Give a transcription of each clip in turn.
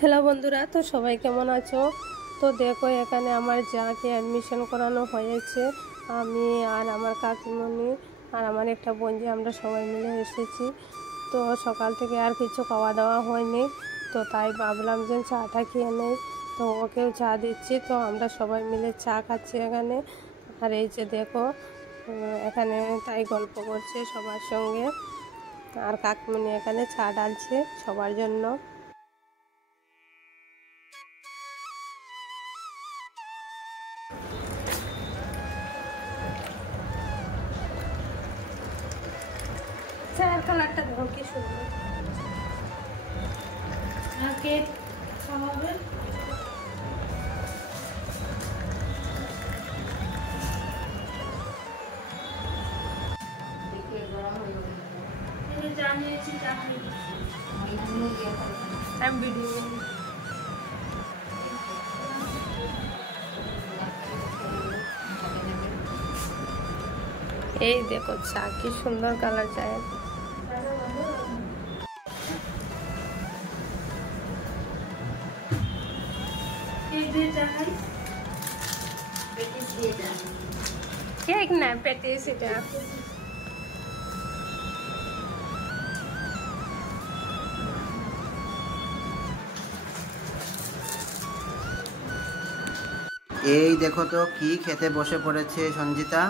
Hello বন্ধুরা, তো সবাই কেমন আছো? তো দেখো এখানে আমার যাকে অ্যাডমিশন করানো হয়েছে। আমি আর আমার কাকিমণি আর আমার একটা বোনজি আমরা সবাই মিলে এসেছি। তো সকাল থেকে আর কিছু খাওয়া দাওয়া হয়নি, তো তাই ভাবলাম যে চাটা খেয়ে নেই। তো ওকেও চা দিচ্ছি, তো আমরা সবাই মিলে চা খাচ্ছি এখানে। আর এই যে দেখো এখানে তাই গল্প করছে সবার সঙ্গে। আর কাকিমণি এখানে চা ডালছে সবার জন্য। চায়ের কালারটা দেখো কি সুন্দর। কেক খাওয়াবে। এই দেখো চা কি সুন্দর কালার চায়ের। কেক না পেটিস এটা। এই দেখো তো কি খেতে বসে পড়েছে সঞ্জিতা।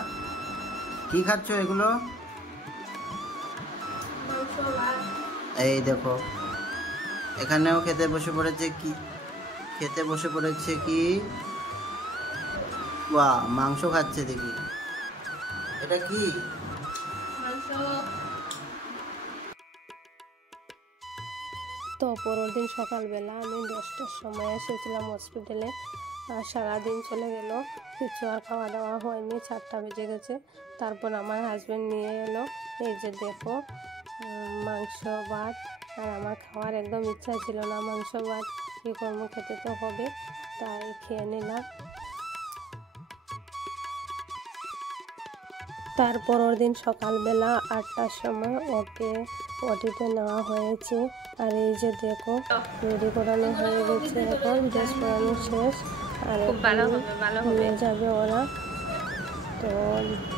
কি খাচ্ছ এগুলো? এই দেখো এখানেও খেতে বসে পড়েছে। কি খেতে বসে পড়েছে? কি বাহ, মাংস খাচ্ছে দেখি। এটা কি? তো পরের দিন সকালবেলা আমি 10টার সময় এসেছিলাম হসপিটালে। আর সারাদিন চলে গেল, কিছু আর খাওয়া দাওয়া হয়নি, 4টা বেজে গেছে। তারপর আমার হাজব্যান্ড নিয়ে এলো এই যে দেখো মাংস ভাত। আর আমার খাওয়ার একদম ইচ্ছা ছিল না মাংস ভাত, কী করবো, খেতে তো হবে, তাই খেয়ে নিলাম। তারপরের দিন সকালবেলা 8টার সময় ওকে ওটিতে নেওয়া হয়েছে। আর এই যে দেখো রেডি করানো হয়ে গেছে, এখন ড্রেস পরানো শেষ। আর নিয়ে যাবে ওরা, তো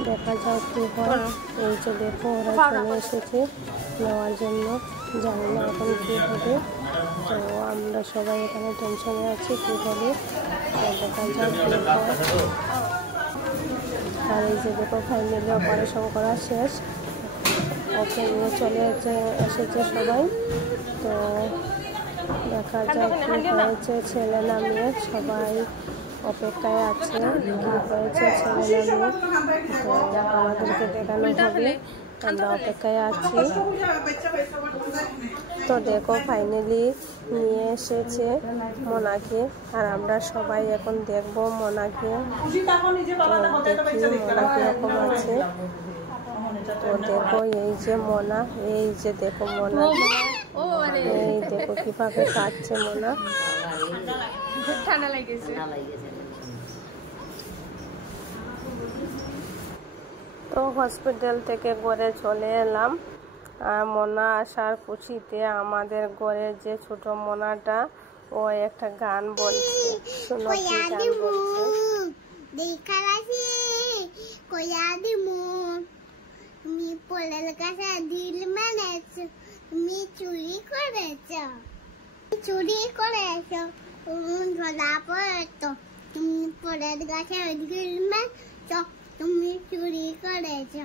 দেখা যাক কী হয়। এই যে দেখো ওরা চলে এসেছে নেওয়ার জন্য, জানি না এখন কী হবে। তো আমরা সবাই এখানে টেনশনে আছি কী হবে, দেখা যাক কী হয়। আর এই যে দেখো ফাইনালি অপারেশন করা শেষ, ওকে নিয়ে চলে এসেছে সবাই। তো দেখা যাক কী হয়েছে, ছেলে না মেয়ে, সবাই অপেক্ষায় আছে কী হয়েছে ছেলে না মেয়ে। তো আমাদেরকে দেখানো হবে, আমরা অপেক্ষায় আছি। তো দেখো ফাইনালি নিয়ে এসেছে মোনাকে, আর আমরা সবাই এখন দেখবো মোনাকে। দেখি মোনা কিরকম আছে। তো দেখো এই যে মোনা, এই যে দেখো মোনা, এই দেখো কিভাবে কাটছে মোনা। ঠান্ডা লাগেছে। তো হসপিটাল থেকে ঘরে চলে এলাম। আর মোনা আসার খুশিতে আমাদের ঘরের যে ছোট মোনাটা, ও একটা গান বলছে, শোনো কি গান বলছে। তুমি পোলের কাছে দিল মেরেছো, তুমি চুরি করেছো, ধরা পড়েছো, তুমি পোলের কাছে দিল মেরেছো, তুমি চুরি করেছো।